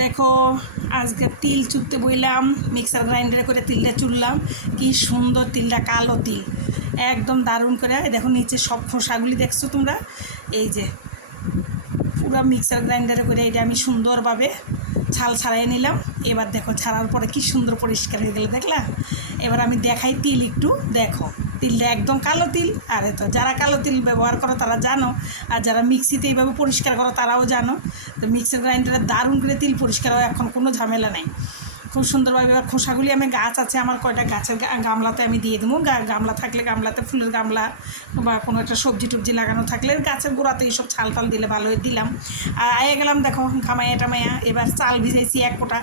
দেখো আজকে তিল চুরতে বইলাম, মিক্সার গ্রাইন্ডারে করে তিলটা চুরলাম। কি সুন্দর তিলটা, কালো তিল, একদম দারুণ করে। দেখো নিচে সব খোসাগুলি দেখছো তোমরা, এই যে পুরো মিক্সার গ্রাইন্ডারে করে এটা আমি সুন্দরভাবে ছাল ছাড়াই নিলাম। এবার দেখো ছাড়ার পরে কি সুন্দর পরিষ্কার হয়ে গেল, দেখলা? এবার আমি দেখাই তিল একটু, দেখো তিলটা একদম কালো তিল। আর তো যারা কালো তিল ব্যবহার করো তারা জানো, আর যারা মিক্সিতে এইভাবে পরিষ্কার করো তারাও জানো। তো মিক্সার গ্রাইন্ডারে দারুণ করে তিল পরিষ্কার হয়, এখন কোনো ঝামেলা নেই, খুব সুন্দরভাবে। এবার খোসাগুলি আমি, গাছ আছে আমার কয়টা, গাছের গামলাতে আমি দিয়ে দেবো। গামলা থাকলে গামলাতে, ফুলের গামলা বা কোনো একটা সবজি টবজি লাগানো থাকলে গাছের গোড়াতে এইসব ছাল টাল দিলে ভালো দিলাম। আর আয়ে গেলাম, দেখো ঘামাইয়া টামাইয়া। এবার চাল ভিজাইছি 1 কোটা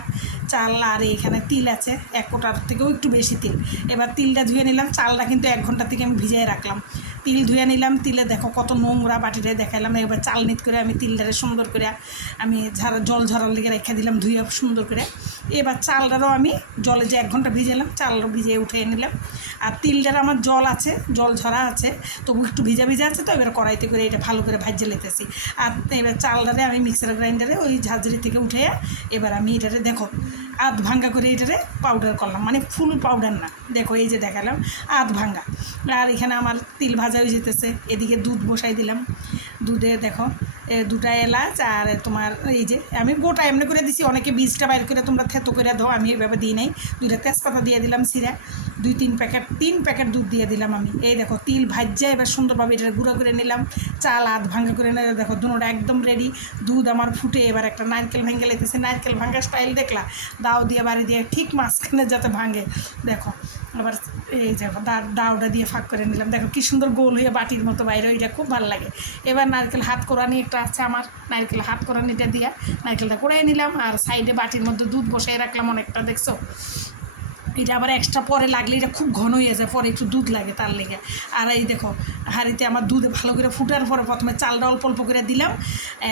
চাল, আর এখানে তিল আছে 1 কোটার থেকেও একটু বেশি তিল। এবার তিলটা ধুয়ে নিলাম, চালটা কিন্তু 1 ঘন্টা থেকে আমি ভিজিয়ে রাখলাম। তিল ধুয়ে নিলাম, তিলে দেখো কত নোংরা, বাটিটা দেখাইলাম। এবার চাল নিত করে আমি তিলটারে সুন্দর করে আমি জল ঝরার লেগে রেখে দিলাম, ধুয়ে সুন্দর করে। এবার চালটারও আমি জলে যে 1 ঘন্টা ভিজালাম, চালটা ভিজিয়ে উঠিয়ে নিলাম। আর তিলটার আমার জল আছে, জল ঝরা আছে, তবু একটু ভিজা ভিজা আছে। তো এবার কড়াইতে করে এটা ভালো করে ভাজে লেতেছি। আর এবার চালটারে আমি মিক্সার গ্রাইন্ডারে ওই ঝাঁঝরি থেকে উঠে এবার আমি এটারে দেখো আধ ভাঙ্গা করে এটারে পাউডার করলাম, মানে ফুল পাউডার না। দেখো এই যে দেখালাম আধ ভাঙ্গা। আর এখানে আমার তিল ভাজা হয়ে যেতেছে, এদিকে দুধ বসাই দিলাম। দুধে দেখো 2টা এলাচ, আর তোমার এই যে আমি গোটা এমনি করে দিছি, অনেকে বীজটা বাইর করে তোমরা থেতো করে দাও, আমি এইভাবে দিই নাই। 2টা তেজপাতা দিয়ে দিলাম সিরা, 3 প্যাকেট দুধ দিয়ে দিলাম আমি। এই দেখো তিল ভাজ্যা এবার সুন্দরভাবে এটা গুঁড়ো করে নিলাম, চাল আধ ভাঙ্গা করে নিলে। দেখো দুটোটা একদম রেডি, দুধ আমার ফুটে। এবার একটা নারকেল ভেঙে লেতেছে, নারকেল ভাঙ্গা স্টাইল দেখলা, দাও দিয়ে বাড়ি দিয়ে ঠিক মাঝখানে যাতে ভাঙে। দেখো আবার এই দেখো দাওটা দিয়ে ফাঁক করে নিলাম, দেখো কী সুন্দর গোল হয়ে বাটির মতো বাইরে, ওইটা খুব ভালো লাগে। এবার নারকেল হাত কোরানি একটা আছে আমার, নারকেল হাত কোরানিটা দিয়ে নারকেলটা কোড়াই নিলাম। আর সাইডে বাটির মধ্যে দুধ বসাই রাখলাম অনেকটা, দেখছো? এটা আবার এক্সট্রা পরে লাগলে এটা খুব ঘন হয়ে যায়, পরে একটু দুধ লাগে তার লেগে। আর এই দেখো হাঁড়িতে আমার দুধে ভালো করে ফুটার পরে প্রথমে চালটা অল্প অল্প করে দিলাম,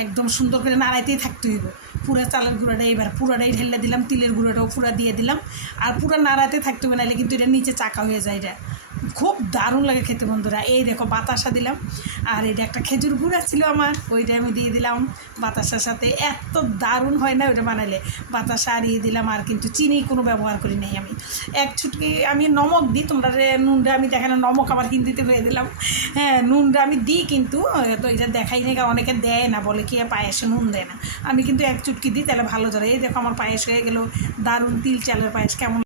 একদম সুন্দর করে নাড়াইতেই থাকতে হইব। পুরা চালের গুঁড়াটা এবার পুরাটাই ঢেলে দিলাম, তিলের গুঁড়োটাও পুরা দিয়ে দিলাম। আর পুরা নাড়াতে থাকতে হবে, নাহলে কিন্তু এটা নিচে চাকা হয়ে যায়। এটা খুব দারুণ লাগে খেতে বন্ধুরা। এই দেখো বাতাসা দিলাম, আর এটা একটা খেজুর গুঁড়া ছিল আমার, ওইটা আমি দিয়ে দিলাম বাতাসার সাথে। এত দারুণ হয় না ওইটা বানালে। বাতাসা আর দিলাম, আর কিন্তু চিনি কোনো ব্যবহার করি নাই আমি। 1 চুটকি আমি নমক দিই, তোমরা নুনটা আমি দেখানো, নমক আবার হিন্দিতে হয়ে দিলাম। হ্যাঁ নুনটা আমি দিই, কিন্তু তো এটা দেখাই না, অনেকে দেয় না, বলে কি পায়েসে নুন দেয় না। আমি কিন্তু 1 চুটকি দিই, তাহলে ভালো ধরে। এই দেখো আমার পায়েস হয়ে গেল, দারুণ তিল চালের পায়েস। কেমন